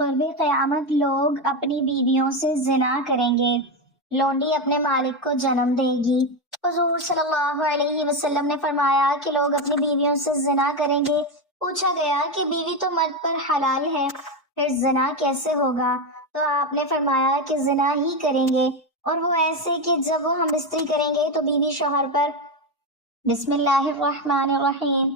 قرب قیامت لوگ اپنی بیویوں سے زنا کریں گے۔ لونڈی اپنے مالک کو جنم دے گی۔ حضور صلی اللہ علیہ وسلم نے فرمایا کہ لوگ اپنی بیویوں سے زنا کریں گے۔ پوچھا گیا کہ بیوی تو مرد پر حلال ہے، پھر زنا کیسے ہوگا؟ تو آپ نے فرمایا کہ زنا ہی کریں گے، اور وہ ایسے کہ جب وہ ہم بستری کریں گے تو بیوی شوہر پر بسم اللہ الرحمن الرحیم۔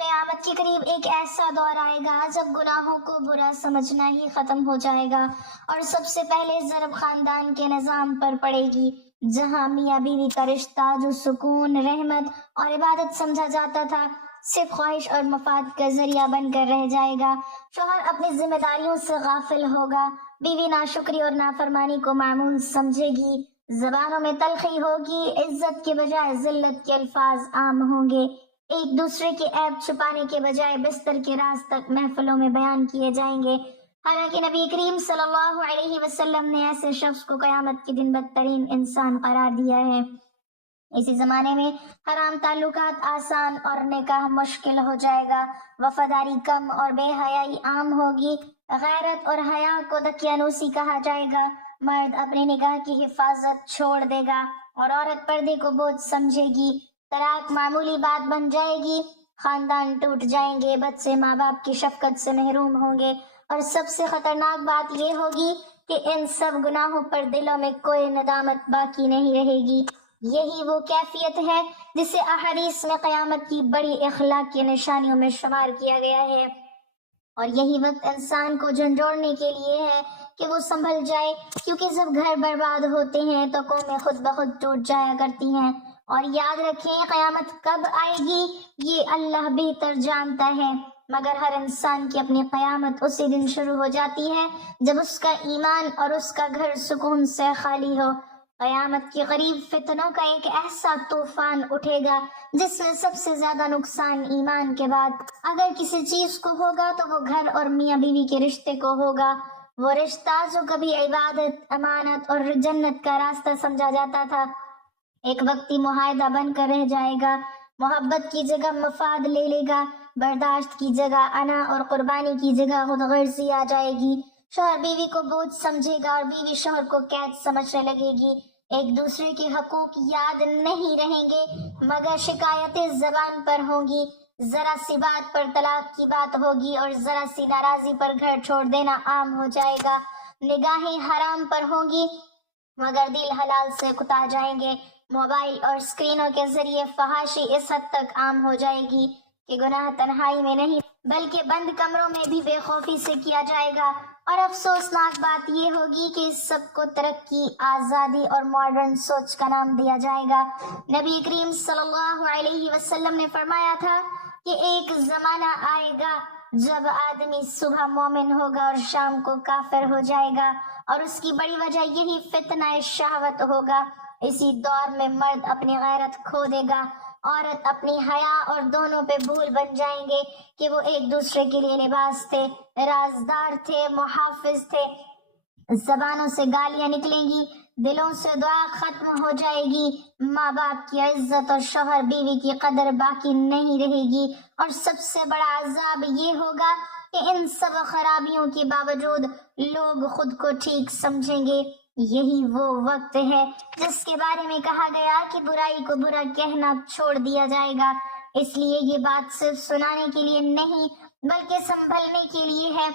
قیامت کے قریب ایک ایسا دور آئے گا جب گناہوں کو برا سمجھنا ہی ختم ہو جائے گا، اور سب سے پہلے ضرب خاندان کے نظام پر پڑے گی، جہاں میاں بیوی کا رشتہ جو سکون، رحمت اور عبادت سمجھا جاتا تھا، صرف خواہش اور مفاد کا ذریعہ بن کر رہ جائے گا۔ شوہر اپنی ذمہ داریوں سے غافل ہوگا، بیوی ناشکری اور نافرمانی کو معمول سمجھے گی، زبانوں میں تلخی ہوگی، عزت کے بجائے ذلت کے الفاظ عام ہوں گے، ایک دوسرے کے عیب چھپانے کے بجائے بستر کے راز تک محفلوں میں بیان کیے جائیں گے۔ حالانکہ نبی کریم صلی اللہ علیہ وسلم نے ایسے شخص کو قیامت کے دن بدترین انسان قرار دیا ہے۔ اسی زمانے میں حرام تعلقات آسان اور نکاح مشکل ہو جائے گا، وفاداری کم اور بے حیائی عام ہوگی، غیرت اور حیا کو دقیانوسی کہا جائے گا، مرد اپنی نگاہ کی حفاظت چھوڑ دے گا اور عورت پردے کو بوجھ سمجھے گی، طلاق معمولی بات بن جائے گی، خاندان ٹوٹ جائیں گے، بچے ماں باپ کی شفقت سے محروم ہوں گے، اور سب سے خطرناک بات یہ ہوگی کہ ان سب گناہوں پر دلوں میں کوئی ندامت باقی نہیں رہے گی۔ یہی وہ کیفیت ہے جسے احادیث میں قیامت کی بڑی اخلاق کی نشانیوں میں شمار کیا گیا ہے، اور یہی وقت انسان کو جھنجھوڑنے کے لیے ہے کہ وہ سنبھل جائے، کیونکہ جب گھر برباد ہوتے ہیں تو قومیں خود بخود ٹوٹ جایا کرتی ہیں۔ اور یاد رکھیں، قیامت کب آئے گی یہ اللہ بہتر جانتا ہے، مگر ہر انسان کی اپنی قیامت اسی دن شروع ہو جاتی ہے جب اس کا ایمان اور اس کا گھر سکون سے خالی ہو۔ قیامت کے قریب فتنوں کا ایک ایسا طوفان اٹھے گا جس میں سب سے زیادہ نقصان ایمان کے بعد اگر کسی چیز کو ہوگا تو وہ گھر اور میاں بیوی کے رشتے کو ہوگا، وہ رشتہ جو کبھی عبادت، امانت اور جنت کا راستہ سمجھا جاتا تھا، ایک وقتی معاہدہ بن کر رہ جائے گا، محبت کی جگہ مفاد لے لے گا، برداشت کی جگہ انا اور قربانی کی جگہ خود غرضی آ جائے گی، شوہر بیوی کو بوجھ سمجھے گا اور بیوی شوہر کو قید سمجھنے لگے گی، ایک دوسرے کے حقوق یاد نہیں رہیں گے مگر شکایتیں زبان پر ہوں گی، ذرا سی بات پر طلاق کی بات ہوگی اور ذرا سی ناراضی پر گھر چھوڑ دینا عام ہو جائے گا، نگاہیں حرام پر ہوں گی مگر دل حلال سے کتا جائیں گے، موبائل اور اسکرینوں کے ذریعے فحاشی اس حد تک عام ہو جائے گی کہ گناہ تنہائی میں نہیں بلکہ بند کمروں میں بھی بے خوفی سے کیا جائے گا، اور افسوسناک بات یہ ہوگی کہ اس سب کو ترقی، آزادی اور ماڈرن سوچ کا نام دیا جائے گا۔ نبی کریم صلی اللہ علیہ وسلم نے فرمایا تھا کہ ایک زمانہ آئے گا جب آدمی صبح مومن ہوگا اور شام کو کافر ہو جائے گا، اور اس کی بڑی وجہ یہی فتنہ شہوت ہوگا۔ اسی دور میں مرد اپنی غیرت کھو دے گا، عورت اپنی حیا، اور دونوں پہ بھول بن جائیں گے کہ وہ ایک دوسرے کے لیے لباس تھے، رازدار تھے، محافظ تھے، زبانوں سے گالیاں نکلیں گی، دلوں سے دعا ختم ہو جائے گی، ماں باپ کی عزت اور شوہر بیوی کی قدر باقی نہیں رہے گی، اور سب سے بڑا عذاب یہ ہوگا کہ ان سب خرابیوں کے باوجود لوگ خود کو ٹھیک سمجھیں گے۔ یہی وہ وقت ہے جس کے بارے میں کہا گیا کہ برائی کو برا کہنا چھوڑ دیا جائے گا، اس لیے یہ بات صرف سنانے کے لیے نہیں بلکہ سنبھلنے کے لیے ہے،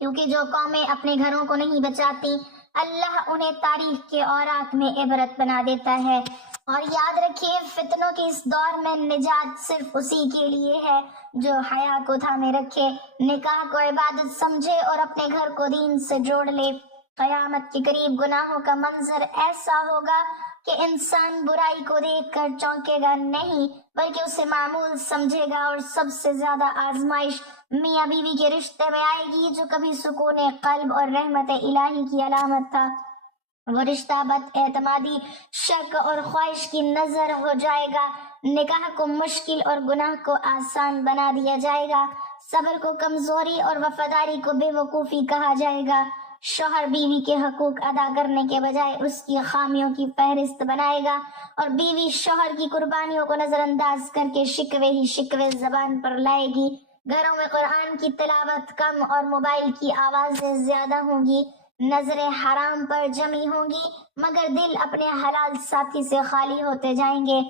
کیونکہ جو قومیں اپنے گھروں کو نہیں بچاتی اللہ انہیں تاریخ کے اوراق میں عبرت بنا دیتا ہے۔ اور یاد رکھیے، فتنوں کے اس دور میں نجات صرف اسی کے لیے ہے جو حیا کو تھامے رکھے، نکاح کو عبادت سمجھے اور اپنے گھر کو دین سے جوڑ لے۔ قیامت کے قریب گناہوں کا منظر ایسا ہوگا کہ انسان برائی کو دیکھ کر چونکے گا نہیں بلکہ اسے معمول سمجھے گا، اور سب سے زیادہ آزمائش میاں بیوی کے رشتے میں آئے گی جو کبھی سکون قلب اور رحمت الہی کی علامت تھا، وہ رشتہ بد اعتمادی، شک اور خواہش کی نظر ہو جائے گا، نکاح کو مشکل اور گناہ کو آسان بنا دیا جائے گا، صبر کو کمزوری اور وفاداری کو بے وقوفی کہا جائے گا، شوہر بیوی کے حقوق ادا کرنے کے بجائے اس کی خامیوں کی فہرست بنائے گا، اور بیوی شوہر کی قربانیوں کو نظر انداز کر کے شکوے ہی شکوے زبان پر لائے گی۔ گھروں میں قرآن کی تلاوت کم اور موبائل کی آوازیں زیادہ ہوں گی، نظریں حرام پر جمی ہوں گی، مگر دل اپنے حلال ساتھی سے خالی ہوتے جائیں گے۔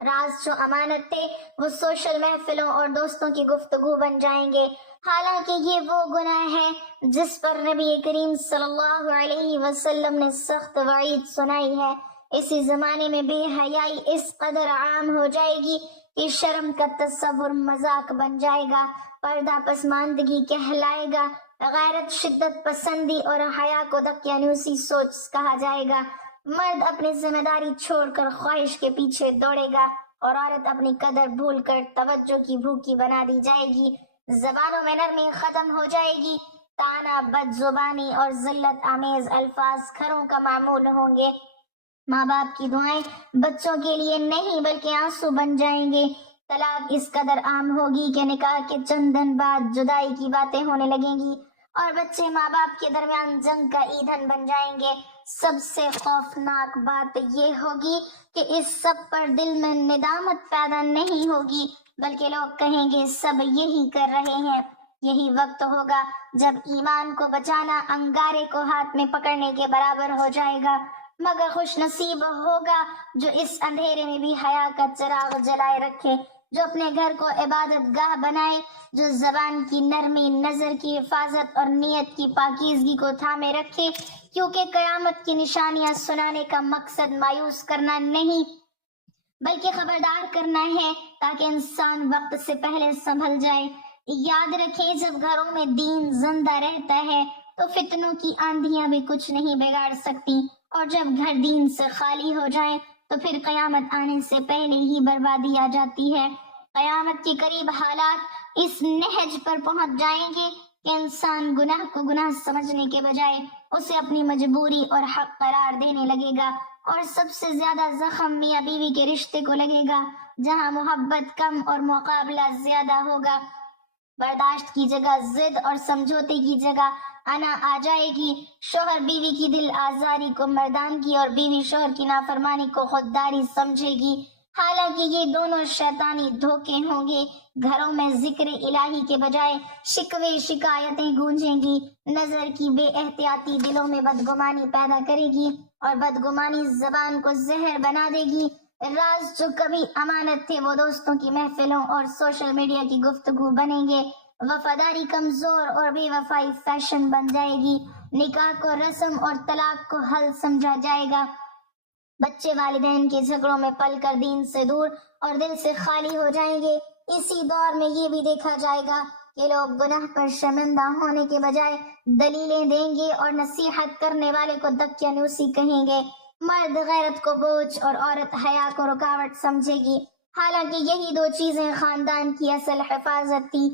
راز جو امانت تھے وہ سوشل محفلوں اور دوستوں کی گفتگو بن جائیں گے، حالانکہ یہ وہ گناہ ہے جس پر نبی کریم صلی اللہ علیہ وسلم نے سخت وعید سنائی ہے۔ اسی زمانے میں بے حیائی اس قدر عام ہو جائے گی کہ شرم کا تصور مذاق بن جائے گا، پردہ پسماندگی کہلائے گا، غیرت شدت پسندی اور حیا کو دقیانوسی سوچ کہا جائے گا۔ مرد اپنی ذمہ داری چھوڑ کر خواہش کے پیچھے دوڑے گا اور عورت اپنی قدر بھول کر توجہ کی بھوکی بنا دی جائے گی۔ زبانوں میں نرمی ختم ہو جائے گی، طعنہ، بد زبانی اور ذلت آمیز الفاظ گھروں کا معمول ہوں گے۔ ماں باپ کی دعائیں بچوں کے لیے نہیں بلکہ آنسو بن جائیں گے۔ طلاق اس قدر عام ہوگی کہ نکاح کے چند دن بعد جدائی کی باتیں ہونے لگیں گی اور بچے ماں باپ کے درمیان جنگ کا ایندھن بن جائیں گے۔ سب سے خوفناک بات یہ ہوگی کہ اس سب پر دل میں ندامت پیدا نہیں ہوگی، بلکہ لوگ کہیں گے سب یہی کر رہے ہیں۔ یہی وقت ہوگا جب ایمان کو بچانا انگارے کو ہاتھ میں پکڑنے کے برابر ہو جائے گا، مگر خوش نصیب ہوگا جو اس اندھیرے میں بھی حیا کا چراغ جلائے رکھے، جو اپنے گھر کو عبادت گاہ بنائے، جو زبان کی نرمی، نظر کی حفاظت اور نیت کی پاکیزگی کو تھامے رکھے، کیونکہ قیامت کی نشانیاں سنانے کا مقصد مایوس کرنا نہیں بلکہ خبردار کرنا ہے تاکہ انسان وقت سے پہلے سنبھل جائے۔ یاد رکھیں جب گھروں میں دین زندہ رہتا ہے تو فتنوں کی آندھیاں بھی کچھ نہیں بگاڑ سکتی، اور جب گھر دین سے خالی ہو جائیں تو پھر قیامت آنے سے پہلے ہی بربادی آ جاتی ہے۔ قیامت کے قریب حالات اس نہج پر پہنچ جائیں گے کہ انسان گناہ کو گناہ سمجھنے کے بجائے اسے اپنی مجبوری اور حق قرار دینے لگے گا، اور سب سے زیادہ زخم میاں بیوی کے رشتے کو لگے گا، جہاں محبت کم اور مقابلہ زیادہ ہوگا۔ برداشت کی جگہ ضد اور سمجھوتے کی جگہ انا آ جائے گی۔ شوہر بیوی کی دل آزاری کو مردانگی اور بیوی شوہر کی نافرمانی کو خودداری سمجھے گی، حالانکہ یہ دونوں شیطانی دھوکے ہوں گے۔ گھروں میں ذکر الہی کے بجائے شکوے شکایتیں گونجیں گی، نظر کی بے احتیاطی دلوں میں بدگمانی پیدا کرے گی اور بدگمانی زبان کو زہر بنا دے گی۔ راز جو کبھی امانت تھے وہ دوستوں کی محفلوں اور سوشل میڈیا کی گفتگو بنیں گے، وفاداری کمزور اور بے وفائی فیشن بن جائے گی، نکاح کو رسم اور طلاق کو حل سمجھا جائے گا، بچے والدین کے جھگڑوں میں پل کر دین سے دور اور دل سے خالی ہو جائیں گے۔ اسی دور میں یہ بھی دیکھا جائے گا کہ لوگ گناہ پر شرمندہ ہونے کے بجائے دلیلیں دیں گے اور نصیحت کرنے والے کو دقیانوسی کہیں گے۔ مرد غیرت کو بوجھ اور عورت حیا کو رکاوٹ سمجھے گی، حالانکہ یہی دو چیزیں خاندان کی اصل حفاظت تھی۔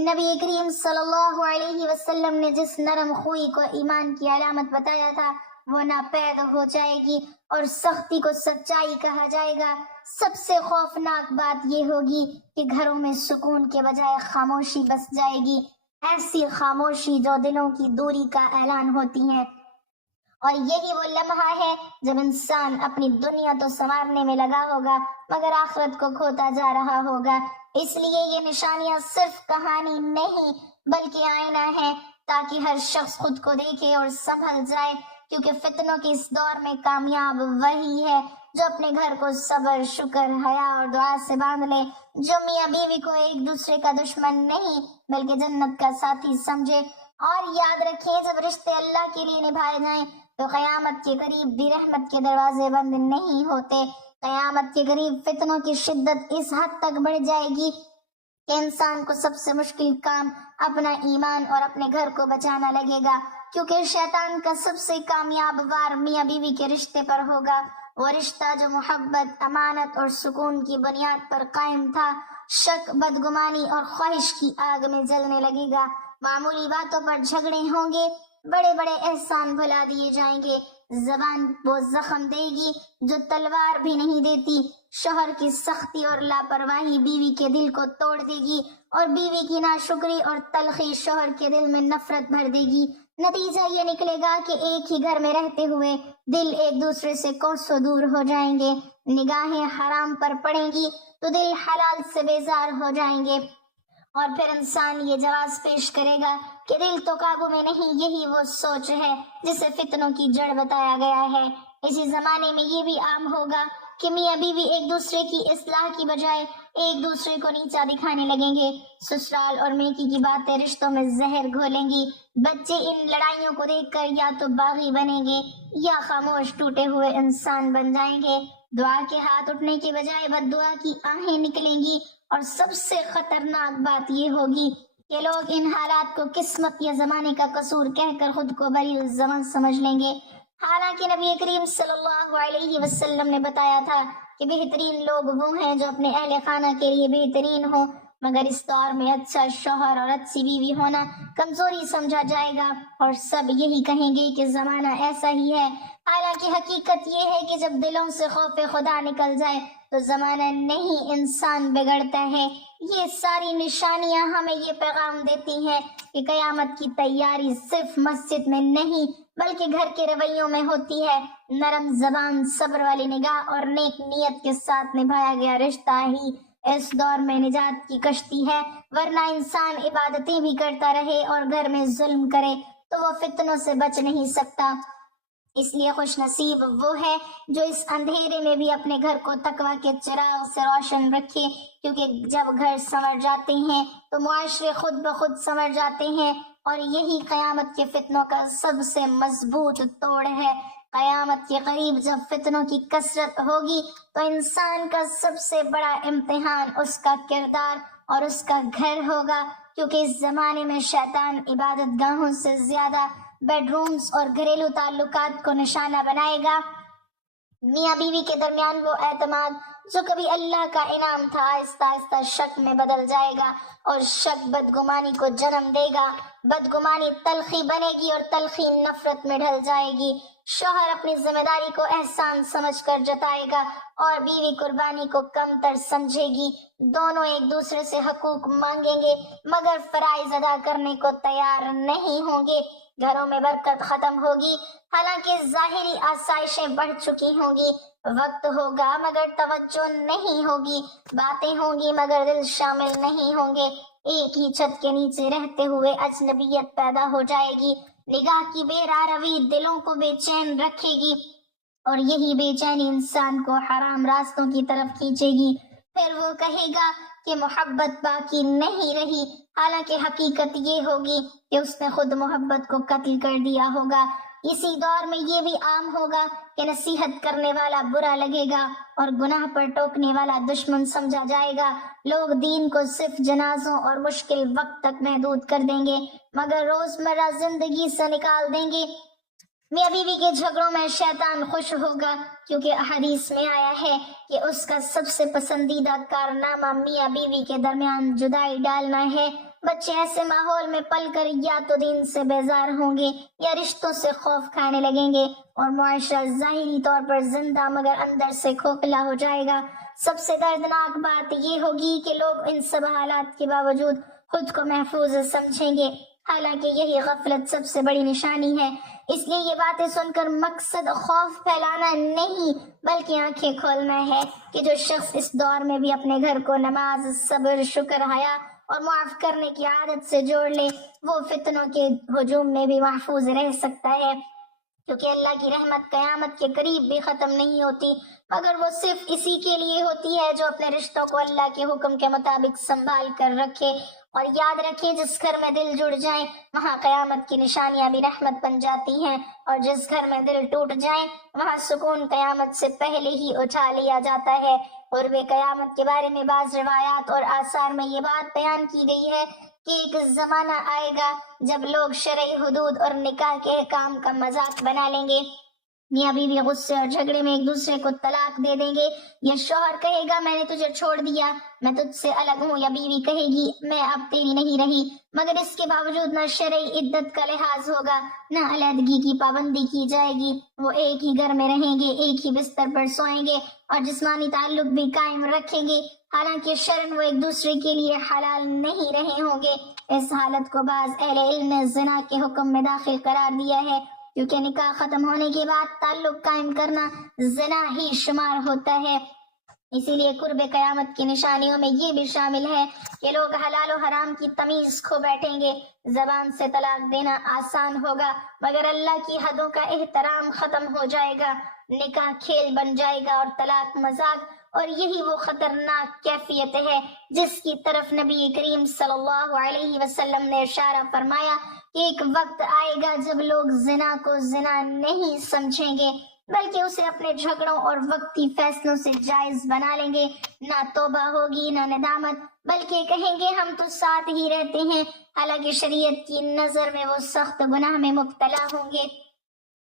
نبی کریم صلی اللہ علیہ وسلم نے جس نرم خوئی کو ایمان کی علامت بتایا تھا وہ ناپید ہو جائے گی اور سختی کو سچائی کہا جائے گا۔ سب سے خوفناک بات یہ ہوگی کہ گھروں میں سکون کے بجائے خاموشی بس جائے گی، ایسی خاموشی جو دلوں کی دوری کا اعلان ہوتی ہے، اور یہی وہ لمحہ ہے جب انسان اپنی دنیا تو سنوارنے میں لگا ہوگا مگر آخرت کو کھوتا جا رہا ہوگا۔ اس لیے یہ نشانیاں صرف کہانی نہیں بلکہ آئینہ ہے، تاکہ ہر شخص خود کو دیکھے اور سنبھل جائے، کیونکہ فتنوں کے اس دور میں کامیاب وہی ہے جو اپنے گھر کو صبر، شکر، حیا اور دعا سے باندھ لے، جو میاں بیوی کو ایک دوسرے کا دشمن نہیں بلکہ جنت کا ساتھی سمجھے۔ اور یاد رکھیں جب رشتے اللہ کے لیے نبھائے جائیں تو قیامت کے قریب بھی رحمت کے دروازے بند نہیں ہوتے۔ قیامت کے قریب فتنوں کی شدت اس حد تک بڑھ جائے گی کہ انسان کو سب سے مشکل کام اپنا ایمان اور اپنے گھر کو بچانا لگے گا، کیونکہ شیطان کا سب سے کامیاب وار میاں بیوی کے رشتے پر ہوگا۔ وہ رشتہ جو محبت، امانت اور سکون کی بنیاد پر قائم تھا، شک، بدگمانی اور خواہش کی آگ میں جلنے لگے گا۔ معمولی باتوں پر جھگڑے ہوں گے، بڑے بڑے احسان بھلا دیے جائیں گے، زبان وہ زخم دے گی جو تلوار بھی نہیں دیتی، شوہر کی سختی اور لاپرواہی بیوی کے دل کو توڑ دے گی، اور بیوی کی ناشکری اور تلخی شوہر کے دل میں نفرت بھر دے گی۔ نتیجہ یہ نکلے گا کہ ایک ہی گھر میں رہتے ہوئے دل ایک دوسرے سے کوسوں دور ہو جائیں گے، نگاہیں حرام پر پڑیں گی تو دل حلال سے بیزار ہو جائیں گے، اور پھر انسان یہ جواز پیش کرے گا کہ دل تو قابو میں نہیں، یہی وہ سوچ ہے جسے فتنوں کی جڑ بتایا گیا ہے۔ اسی زمانے میں یہ بھی عام ہوگا کہ میاں بیوی ایک دوسرے کی اصلاح کی بجائے ایک دوسرے کو نیچا دکھانے لگیں گے۔ سسرال اور میکی کی باتیں رشتوں میں زہر گھولیں گی۔ بچے ان لڑائیوں کو دیکھ کر یا تو باغی بنیں گے یا خاموش ٹوٹے ہوئے انسان بن جائیں گے۔ دعا کے ہاتھ اٹھنے کی بجائے بد دعا کی آہیں نکلیں گی، اور سب سے خطرناک بات یہ ہوگی کہ لوگ ان حالات کو قسمت یا زمانے کا قصور کہہ کر خود کو بری الزمن سمجھ لیں گے۔ حالانکہ نبی کریم صلی اللہ علیہ وسلم نے بتایا تھا کہ بہترین لوگ وہ ہیں جو اپنے اہل خانہ کے لیے بہترین ہوں، مگر اس دور میں اچھا شوہر اور اچھی بیوی ہونا کمزوری سمجھا جائے گا، اور سب یہی کہیں گے کہ زمانہ ایسا ہی ہے۔ حالانکہ حقیقت یہ ہے کہ جب دلوں سے خوف خدا نکل جائے تو زمانہ نہیں انسان بگڑتا ہے۔ یہ ساری نشانیاں ہمیں یہ پیغام دیتی ہیں کہ قیامت کی تیاری صرف مسجد میں نہیں بلکہ گھر کے رویوں میں ہوتی ہے۔ نرم زبان، صبر والی نگاہ اور نیک نیت کے ساتھ نبھایا گیا رشتہ ہی اس دور میں نجات کی کشتی ہے، ورنہ انسان عبادتیں بھی کرتا رہے اور گھر میں ظلم کرے تو وہ فتنوں سے بچ نہیں سکتا۔ اس لیے خوش نصیب وہ ہے جو اس اندھیرے میں بھی اپنے گھر کو تقویٰ کے چراغ سے روشن رکھے، کیونکہ جب گھر سنور جاتے ہیں تو معاشرے خود بخود سنور جاتے ہیں، اور یہی قیامت کے فتنوں کا سب سے مضبوط توڑ ہے۔ قیامت کے قریب جب فتنوں کی کثرت ہوگی تو انسان کا سب سے بڑا امتحان اس کا کردار اور اس کا گھر ہوگا، کیونکہ اس زمانے میں شیطان عبادت گاہوں سے زیادہ بیڈ رومز اور گھریلو تعلقات کو نشانہ بنائے گا۔ میاں بیوی کے درمیان وہ اعتماد جو کبھی اللہ کا انعام تھا آہستہ آہستہ شک میں بدل جائے گا، اور شک بدگمانی کو جنم دے گا۔ بدگمانی تلخی بنے گی اور تلخی نفرت میں ڈھل جائے گی۔ شوہر اپنی ذمہ داری کو احسان سمجھ کر جتائے گا اور بیوی قربانی کو کم تر سمجھے گی۔ دونوں ایک دوسرے سے حقوق مانگیں گے مگر فرائض ادا کرنے کو تیار نہیں ہوں گے۔ گھروں میں برکت ختم ہوگی، حالانکہ ظاہری آسائشیں بڑھ چکی ہوں گی۔ وقت ہوگا مگر توجہ نہیں ہوگی، باتیں ہوں گی مگر دل شامل نہیں ہوں گے۔ ایک ہی چھت کے نیچے رہتے ہوئے اجنبیت پیدا ہو جائے گی۔ نگاہ کی بے راروی دلوں کو بے چین رکھے گی، اور یہی بے چینی انسان کو حرام راستوں کی طرف کھینچے گی۔ پھر وہ کہے گا کہ محبت باقی نہیں رہی، حالانکہ حقیقت یہ ہوگی کہ اس نے خود محبت کو قتل کر دیا ہوگا۔ اسی دور میں یہ بھی عام ہوگا کہ نصیحت کرنے والا برا لگے گا اور گناہ پر ٹوکنے والا دشمن سمجھا جائے گا۔ لوگ دین کو صرف جنازوں اور مشکل وقت تک محدود کر دیں گے مگر روزمرہ زندگی سے نکال دیں گے۔ میاں بیوی کے جھگڑوں میں شیطان خوش ہوگا، کیونکہ احادیث میں آیا ہے کہ اس کا سب سے پسندیدہ کارنامہ میاں بیوی کے درمیان جدائی ڈالنا ہے۔ بچے ایسے ماحول میں پل کر یا تو دین سے بیزار ہوں گے یا رشتوں سے خوف کھانے لگیں گے، اور معاشرہ ظاہری طور پر زندہ مگر اندر سے کھوکھلا ہو جائے گا۔ سب سے دردناک بات یہ ہوگی کہ لوگ ان سب حالات کے باوجود خود کو محفوظ سمجھیں گے، حالانکہ یہی غفلت سب سے بڑی نشانی ہے۔ اس لیے یہ باتیں سن کر مقصد خوف پھیلانا نہیں بلکہ آنکھیں کھولنا ہے کہ جو شخص اس دور میں بھی اپنے گھر کو نماز، صبر، شکر، حیا اور معاف کرنے کی عادت سے جوڑ لے وہ فتنوں کے ہجوم میں بھی محفوظ رہ سکتا ہے، کیونکہ اللہ کی رحمت قیامت کے قریب بھی ختم نہیں ہوتی مگر وہ صرف اسی کے لیے ہوتی ہے جو اپنے رشتوں کو اللہ کے حکم کے مطابق سنبھال کر رکھے۔ اور یاد رکھیں، جس گھر میں دل جڑ جائیں وہاں قیامت کی نشانیاں بھی رحمت بن جاتی ہیں، اور جس گھر میں دل ٹوٹ جائیں وہاں سکون قیامت سے پہلے ہی اٹھا لیا جاتا ہے۔ قرب قیامت کے بارے میں بعض روایات اور آثار میں یہ بات بیان کی گئی ہے کہ ایک زمانہ آئے گا جب لوگ شرعی حدود اور نکاح کے احکام کا مذاق بنا لیں گے۔ میاں بیوی غصے اور جھگڑے میں ایک دوسرے کو طلاق دے دیں گے، یا شوہر کہے گا میں نے تجھے چھوڑ دیا، میں تجھ سے الگ ہوں، یا بیوی کہے گی میں اب تیری نہیں رہی، مگر اس کے باوجود نہ شرعی عدت کا لحاظ ہوگا نہ علیحدگی کی پابندی کی جائے گی۔ وہ ایک ہی گھر میں رہیں گے، ایک ہی بستر پر سوئیں گے اور جسمانی تعلق بھی قائم رکھیں گے، حالانکہ شرعاً وہ ایک دوسرے کے لیے حلال نہیں رہے ہوں گے۔ اس حالت کو بعض اہل علم نے زنا کے حکم میں داخل قرار دیا ہے، کیونکہ نکاح ختم ہونے کے بعد تعلق قائم کرنا زنا ہی شمار ہوتا ہے۔ اسی لیے قرب قیامت کی نشانیوں میں یہ بھی شامل ہے کہ لوگ حلال و حرام کی تمیز کھو بیٹھیں گے. زبان سے طلاق دینا آسان ہوگا مگر اللہ کی حدوں کا احترام ختم ہو جائے گا. نکاح کھیل بن جائے گا اور طلاق مذاق. اور یہی وہ خطرناک کیفیت ہے جس کی طرف نبی کریم صلی اللہ علیہ وسلم نے اشارہ فرمایا کہ ایک وقت آئے گا جب لوگ زنا کو زنا نہیں سمجھیں گے بلکہ اسے اپنے جھگڑوں اور وقتی فیصلوں سے جائز بنا لیں گے. نہ توبہ ہوگی نہ ندامت بلکہ کہیں گے ہم تو ساتھ ہی رہتے ہیں، حالانکہ شریعت کی نظر میں وہ سخت گناہ میں مبتلا ہوں گے.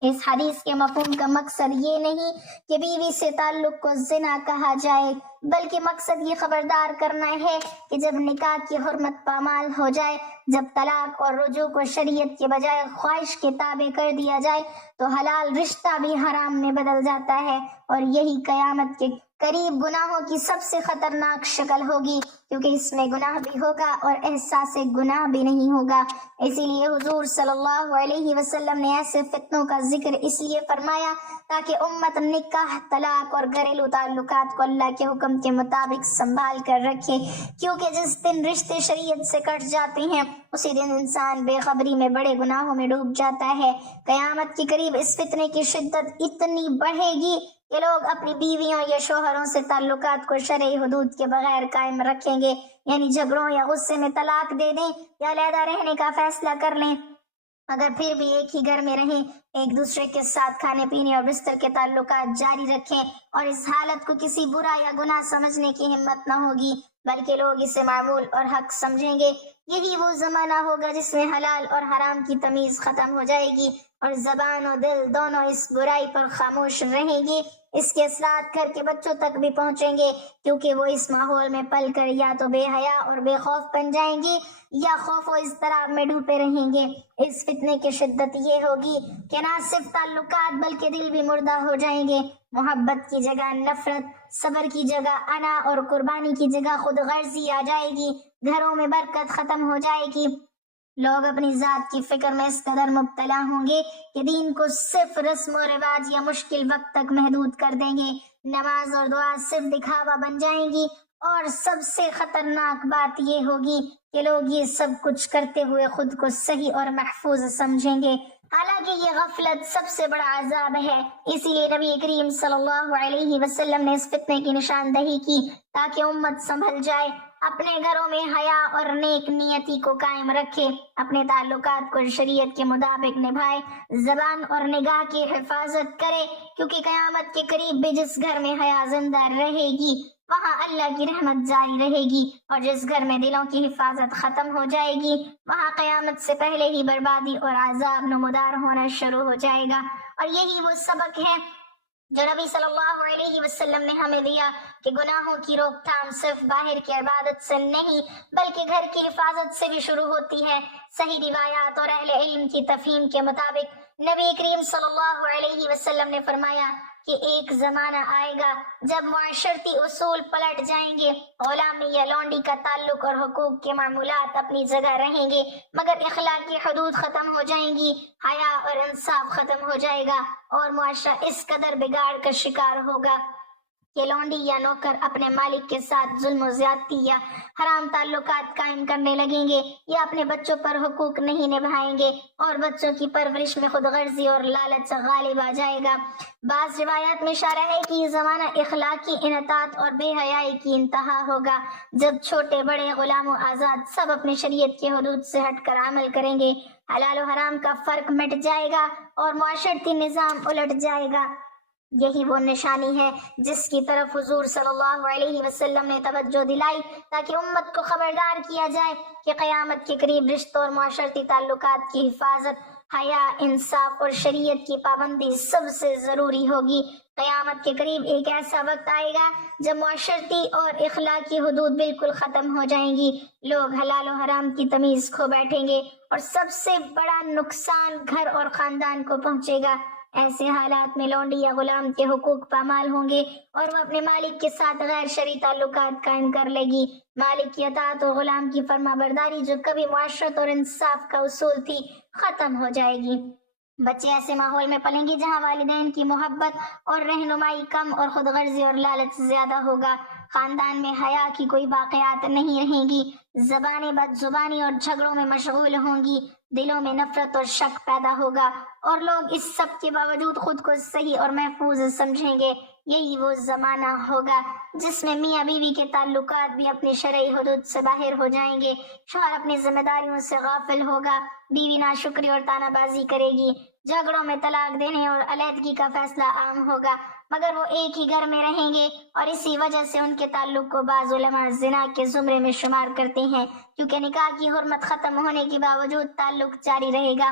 اس حدیث کے مفہوم کا مقصد یہ نہیں کہ بیوی سے تعلق کو زنا کہا جائے بلکہ مقصد یہ خبردار کرنا ہے کہ جب نکاح کی حرمت پامال ہو جائے، جب طلاق اور رجوع کو شریعت کے بجائے خواہش کے تابع کر دیا جائے تو حلال رشتہ بھی حرام میں بدل جاتا ہے. اور یہی قیامت کے قریب گناہوں کی سب سے خطرناک شکل ہوگی کیونکہ اس میں گناہ بھی ہوگا اور احساس گناہ بھی نہیں ہوگا. اسی لیے حضور صلی اللہ علیہ وسلم نے ایسے فتنوں کا ذکر اس لیے فرمایا تاکہ امت نکاح، طلاق اور گھریلو تعلقات کو اللہ کے حکم کے مطابق سنبھال کر رکھے، کیونکہ جس دن رشتے شریعت سے کٹ جاتے ہیں اسی دن انسان بے خبری میں بڑے گناہوں میں ڈوب جاتا ہے. قیامت کے قریب اس فتنے کی شدت اتنی بڑھے گی کہ لوگ اپنی بیویوں یا شوہروں سے تعلقات کو شرعی حدود کے بغیر قائم رکھیں گے، یعنی جھگڑوں یا غصے میں طلاق دے دیں یا علیحدہ رہنے کا فیصلہ کر لیں، اگر پھر بھی ایک ہی گھر میں رہیں، ایک دوسرے کے ساتھ کھانے پینے اور بستر کے تعلقات جاری رکھیں اور اس حالت کو کسی برا یا گناہ سمجھنے کی ہمت نہ ہوگی بلکہ لوگ اسے معمول اور حق سمجھیں گے. یہی وہ زمانہ ہوگا جس میں حلال اور حرام کی تمیز ختم ہو جائے گی اور زبان و دل دونوں اس برائی پر خاموش رہیں گی. اس کے اثرات گھر کے بچوں تک بھی پہنچیں گے کیونکہ وہ اس ماحول میں پل کر یا تو بے حیا اور بے خوف بن جائیں گی یا خوف و اضطراب میں ڈوبے رہیں گے. اس فتنے کی شدت یہ ہوگی کہ نہ صرف تعلقات بلکہ دل بھی مردہ ہو جائیں گے. محبت کی جگہ نفرت، صبر کی جگہ انا اور قربانی کی جگہ خود غرضی آ جائے گی. گھروں میں برکت ختم ہو جائے گی. لوگ اپنی ذات کی فکر میں اس قدر مبتلا ہوں گے کہ دین کو صرف رسم و رواج یا مشکل وقت تک محدود کر دیں گے. نماز اور دعا صرف دکھاوا بن جائیں گی اور سب سے خطرناک بات یہ ہوگی کہ لوگ یہ سب کچھ کرتے ہوئے خود کو صحیح اور محفوظ سمجھیں گے، حالانکہ یہ غفلت سب سے بڑا عذاب ہے. اسی لیے نبی کریم صلی اللہ علیہ وسلم نے اس فتنے کی نشاندہی کی تاکہ امت سنبھل جائے، اپنے گھروں میں حیا اور نیک نیتی کو قائم رکھے، اپنے تعلقات کو شریعت کے مطابق نبھائے، زبان اور نگاہ کی حفاظت کرے، کیونکہ قیامت کے قریب بھی جس گھر میں حیا زندہ رہے گی وہاں اللہ کی رحمت جاری رہے گی، اور جس گھر میں دلوں کی حفاظت ختم ہو جائے گی وہاں قیامت سے پہلے ہی بربادی اور عذاب نمودار ہونا شروع ہو جائے گا. اور یہی وہ سبق ہے جو نبی صلی اللہ علیہ وسلم نے ہمیں دیا کہ گناہوں کی روک تھام صرف باہر کی عبادت سے نہیں بلکہ گھر کی حفاظت سے بھی شروع ہوتی ہے. صحیح روایات اور اہل علم کی تفہیم کے مطابق نبی کریم صلی اللہ علیہ وسلم نے فرمایا کہ ایک زمانہ آئے گا جب معاشرتی اصول پلٹ جائیں گے، غلامی یا لونڈی کا تعلق اور حقوق کے معمولات اپنی جگہ رہیں گے مگر اخلاقی حدود ختم ہو جائیں گی، حیا اور انصاف ختم ہو جائے گا اور معاشرہ اس قدر بگاڑ کا شکار ہوگا کہ لونڈی یا نوکر اپنے مالک کے ساتھ ظلم و زیادتی یا حرام تعلقات قائم کرنے لگیں گے یا اپنے بچوں پر حقوق نہیں نبھائیں گے اور بچوں کی پرورش میں خود غرضی اور لالچ غالب آ جائے گا. بعض روایات میں اشارہ ہے کہ یہ زمانہ اخلاقی انحطاط اور بے حیائی کی انتہا ہوگا جب چھوٹے بڑے غلام و آزاد سب اپنے شریعت کے حدود سے ہٹ کر عمل کریں گے، حلال و حرام کا فرق مٹ جائے گا اور معاشرتی نظام الٹ جائے گا. یہی وہ نشانی ہے جس کی طرف حضور صلی اللہ علیہ وسلم نے توجہ دلائی تاکہ امت کو خبردار کیا جائے کہ قیامت کے قریب رشتوں اور معاشرتی تعلقات کی حفاظت، حیا، انصاف اور شریعت کی پابندی سب سے ضروری ہوگی. قیامت کے قریب ایک ایسا وقت آئے گا جب معاشرتی اور اخلاقی حدود بالکل ختم ہو جائیں گی، لوگ حلال و حرام کی تمیز کھو بیٹھیں گے اور سب سے بڑا نقصان گھر اور خاندان کو پہنچے گا. ایسے حالات میں لونڈی یا غلام کے حقوق پامال ہوں گے اور وہ اپنے مالک کے ساتھ غیر شرعی تعلقات قائم کر لے گی. مالک کی اطاعت اور غلام کی فرما برداری جو کبھی معاشرت اور انصاف کا اصول تھی ختم ہو جائے گی. بچے ایسے ماحول میں پلیں گے جہاں والدین کی محبت اور رہنمائی کم اور خود غرضی اور لالچ زیادہ ہوگا۔ خاندان میں حیا کی کوئی باقیات نہیں رہیں گی، زبانیں بد زبانی اور جھگڑوں میں مشغول ہوں گی، دلوں میں نفرت اور شک پیدا ہوگا، اور لوگ اس سب کے باوجود خود کو صحیح اور محفوظ سمجھیں گے۔ یہی وہ زمانہ ہوگا جس میں میاں بیوی کے تعلقات بھی اپنی شرعی حدود سے باہر ہو جائیں گے، شوہر اپنی ذمہ داریوں سے غافل ہوگا، بیوی ناشکری اور تانا بازی کرے گی، جھگڑوں میں طلاق دینے اور علیحدگی کا فیصلہ عام ہوگا، مگر وہ ایک ہی گھر میں رہیں گے، اور اسی وجہ سے ان کے تعلق کو بعض علماء زنا کے زمرے میں شمار کرتے ہیں، کیونکہ نکاح کی حرمت ختم ہونے کے باوجود تعلق جاری رہے گا۔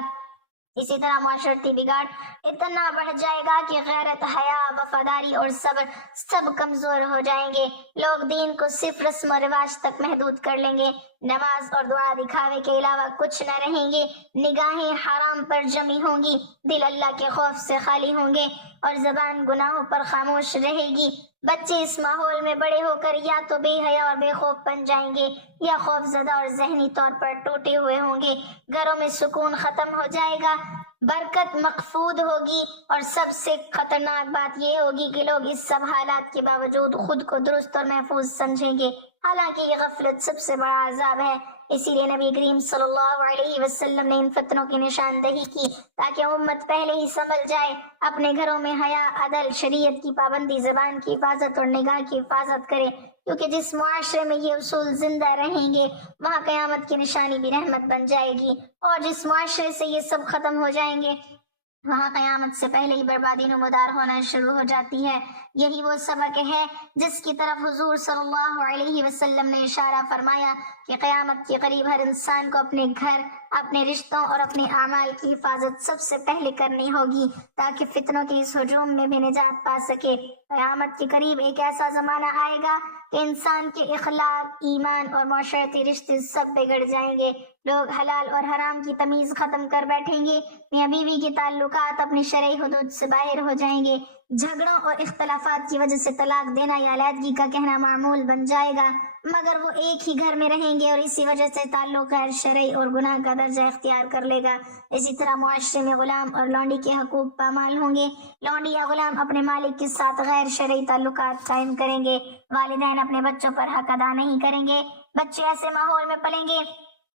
اسی طرح معاشرتی بگاڑ اتنا بڑھ جائے گا کہ غیرت، حیا، وفاداری اور صبر سب کمزور ہو جائیں گے۔ لوگ دین کو صرف رسم و رواج تک محدود کر لیں گے، نماز اور دعا دکھاوے کے علاوہ کچھ نہ رہیں گے، نگاہیں حرام پر جمی ہوں گی، دل اللہ کے خوف سے خالی ہوں گے، اور زبان گناہوں پر خاموش رہے گی۔ بچے اس ماحول میں بڑے ہو کر یا تو بے حیا اور بے خوف بن جائیں گے، یا خوف زدہ اور ذہنی طور پر ٹوٹے ہوئے ہوں گے۔ گھروں میں سکون ختم ہو جائے گا، برکت مقفود ہوگی، اور سب سے خطرناک بات یہ ہوگی کہ لوگ اس سب حالات کے باوجود خود کو درست اور محفوظ سمجھیں گے، حالانکہ یہ غفلت سب سے بڑا عذاب ہے۔ اسی لیے نبی کریم صلی اللہ علیہ وسلم نے ان فتنوں کی نشاندہی کی تاکہ امت پہلے ہی سنبھل جائے، اپنے گھروں میں حیا، عدل، شریعت کی پابندی، زبان کی حفاظت اور نگاہ کی حفاظت کرے، کیونکہ جس معاشرے میں یہ اصول زندہ رہیں گے وہاں قیامت کی نشانی بھی رحمت بن جائے گی، اور جس معاشرے سے یہ سب ختم ہو جائیں گے وہاں قیامت سے پہلے ہی بربادی نمودار ہونا شروع ہو جاتی ہے۔ یہی وہ سبق ہے جس کی طرف حضور صلی اللہ علیہ وسلم نے اشارہ فرمایا کہ قیامت کے قریب ہر انسان کو اپنے گھر، اپنے رشتوں اور اپنے اعمال کی حفاظت سب سے پہلے کرنی ہوگی تاکہ فتنوں کے اس ہجوم میں بھی نجات پا سکے۔ قیامت کے قریب ایک ایسا زمانہ آئے گا کہ انسان کے اخلاق، ایمان اور معاشرتی رشتے سب بگڑ جائیں گے، لوگ حلال اور حرام کی تمیز ختم کر بیٹھیں گے، میاں بیوی کے تعلقات اپنی شرعی حدود سے باہر ہو جائیں گے، جھگڑوں اور اختلافات کی وجہ سے طلاق دینا یا علیحدگی کا کہنا معمول بن جائے گا، مگر وہ ایک ہی گھر میں رہیں گے اور اسی وجہ سے تعلق غیر شرعی اور گناہ کا درجہ اختیار کر لے گا۔ اسی طرح معاشرے میں غلام اور لونڈی کے حقوق پامال ہوں گے، لونڈی یا غلام اپنے مالک کے ساتھ غیر شرعی تعلقات قائم کریں گے، والدین اپنے بچوں پر حق ادا نہیں کریں گے، بچے ایسے ماحول میں پلیں گے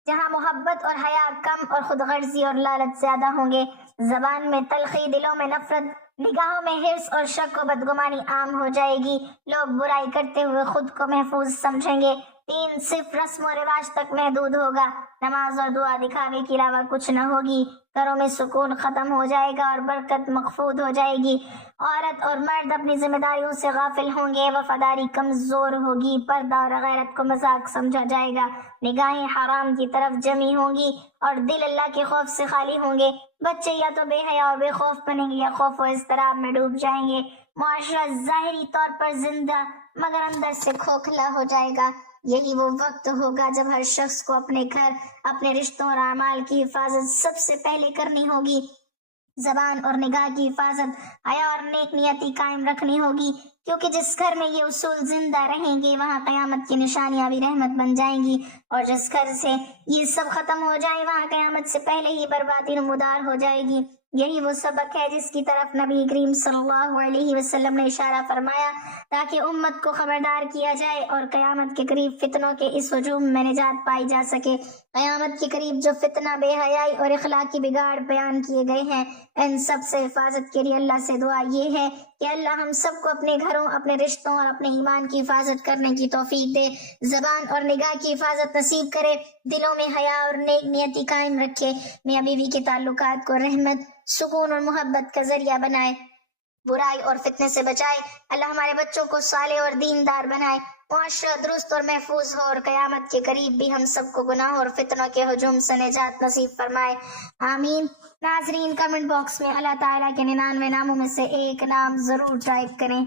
جہاں محبت اور حیا کم اور خود غرضی اور لالچ زیادہ ہوں گے، زبان میں تلخی، دلوں میں نفرت، نگاہوں میں حرص اور شک و بدگمانی عام ہو جائے گی، لوگ برائی کرتے ہوئے خود کو محفوظ سمجھیں گے، دین صرف رسم و رواج تک محدود ہوگا، نماز اور دعا دکھاوے کے علاوہ کچھ نہ ہوگی، گھروں میں سکون ختم ہو جائے گا اور برکت مخفوض ہو جائے گی، عورت اور مرد اپنی ذمہ داریوں سے غافل ہوں گے، وفاداری کمزور ہوگی، پردہ اور غیرت کو مذاق سمجھا جائے گا، نگاہیں حرام کی طرف جمی ہوں گی اور دل اللہ کے خوف سے خالی ہوں گے، بچے یا تو بے حیا اور بے خوف بنیں گے یا خوف و اضطراب میں ڈوب جائیں گے، معاشرہ ظاہری طور پر زندہ مگر اندر سے کھوکھلا ہو جائے گا۔ یہی وہ وقت ہوگا جب ہر شخص کو اپنے گھر، اپنے رشتوں اور اعمال کی حفاظت سب سے پہلے کرنی ہوگی، زبان اور نگاہ کی حفاظت، حیا اور نیک نیتی قائم رکھنی ہوگی، کیونکہ جس گھر میں یہ اصول زندہ رہیں گے وہاں قیامت کی نشانیاں بھی رحمت بن جائیں گی، اور جس گھر سے یہ سب ختم ہو جائے وہاں قیامت سے پہلے ہی بربادی نمودار ہو جائے گی۔ یہی وہ سبق ہے جس کی طرف نبی کریم صلی اللہ علیہ وسلم نے اشارہ فرمایا تاکہ امت کو خبردار کیا جائے اور قیامت کے قریب فتنوں کے اس ہجوم میں نجات پائی جا سکے۔ قیامت کے قریب جو فتنہ، بے حیائی اور اخلاقی بگاڑ بیان کیے گئے ہیں، ان سب سے حفاظت کے لیے اللہ سے دعا یہ ہے کہ اللہ ہم سب کو اپنے گھروں، اپنے رشتوں اور اپنے ایمان کی حفاظت کرنے کی توفیق دے، زبان اور نگاہ کی حفاظت نصیب کرے، دلوں میں حیا اور نیک نیتی قائم رکھے، میاں بیوی کے تعلقات کو رحمت، سکون اور محبت کا ذریعہ بنائے، برائی اور فتنے سے بچائے، اللہ ہمارے بچوں کو صالح اور دیندار بنائے، معاشرہ درست اور محفوظ ہو، اور قیامت کے قریب بھی ہم سب کو گناہ اور فتنوں کے ہجوم سے نجات نصیب فرمائے، آمین۔ ناظرین، کمنٹ باکس میں اللہ تعالیٰ کے 99 ناموں میں سے ایک نام ضرور ٹائپ کریں۔